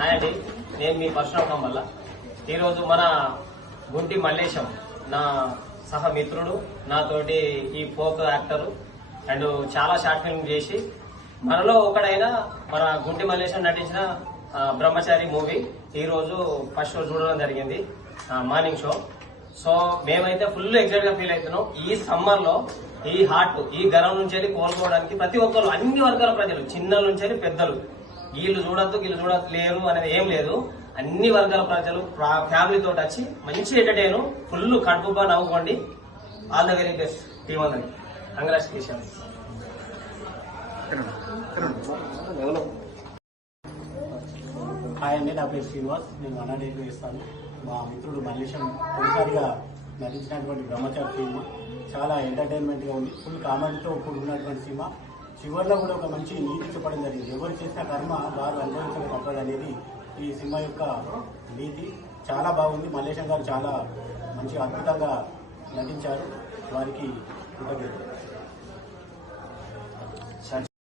Hi అండి, నేను మీ పరశురామ వల్ల. ఈరోజు మన గుంటి మల్లేశం నా సహమిత్రుడు, నాతోటి ఈ ఫోక్ యాక్టరు అండ్ చాలా షార్ట్ ఫిల్మ్ చేసి మనలో ఒకడైన మన గుంటి మల్లేశం నటించిన బ్రహ్మచారి మూవీ ఈరోజు ఫస్ట్ షో చూడడం జరిగింది, మార్నింగ్ షో. సో మేమైతే ఫుల్ ఎక్సైట్ గా ఫీల్ అవుతున్నాం. ఈ సమ్మర్ లో ఈ హార్ట్ ఈ గరం నుంచి వెళ్ళి కోలుకోవడానికి ప్రతి ఒక్కరు, అన్ని వర్గాల ప్రజలు, చిన్నల నుంచి వెళ్ళి పెద్దలు, వీళ్ళు చూడద్దు వీళ్ళు చూడద్దు లేరు అనేది ఏం లేదు. అన్ని వర్గాల ప్రజలు ఫ్యామిలీ తోటి వచ్చి మంచి ఎంటర్టైన్, ఫుల్ కడుపుగా నవ్వుకోండి. All the very best team అందరికి కంగ్రాచులేషన్స్. హాయ్ అండి, నా పేరు శ్రీనివాస్. నేను అన్నాడేట్లు వేస్తాను. మా మిత్రుడు మల్లేశం తొలిసారిగా నటించినటువంటి బ్రహ్మచారి సినిమా చాలా ఎంటర్టైన్మెంట్గా ఉంది. ఫుల్ కామెడీతో కూడుకున్నటువంటి సినిమా. చివరిలో కూడా ఒక మంచి నీతి చెప్పడం జరిగింది. ఎవరు చేసిన కర్మ వారు అనుభవించడం తప్పదనేది ఈ సినిమా యొక్క నీతి. చాలా బాగుంది. మల్లేశం గారు చాలా మంచి అద్భుతంగా నటించారు. వారికి కృతజ్ఞతలు.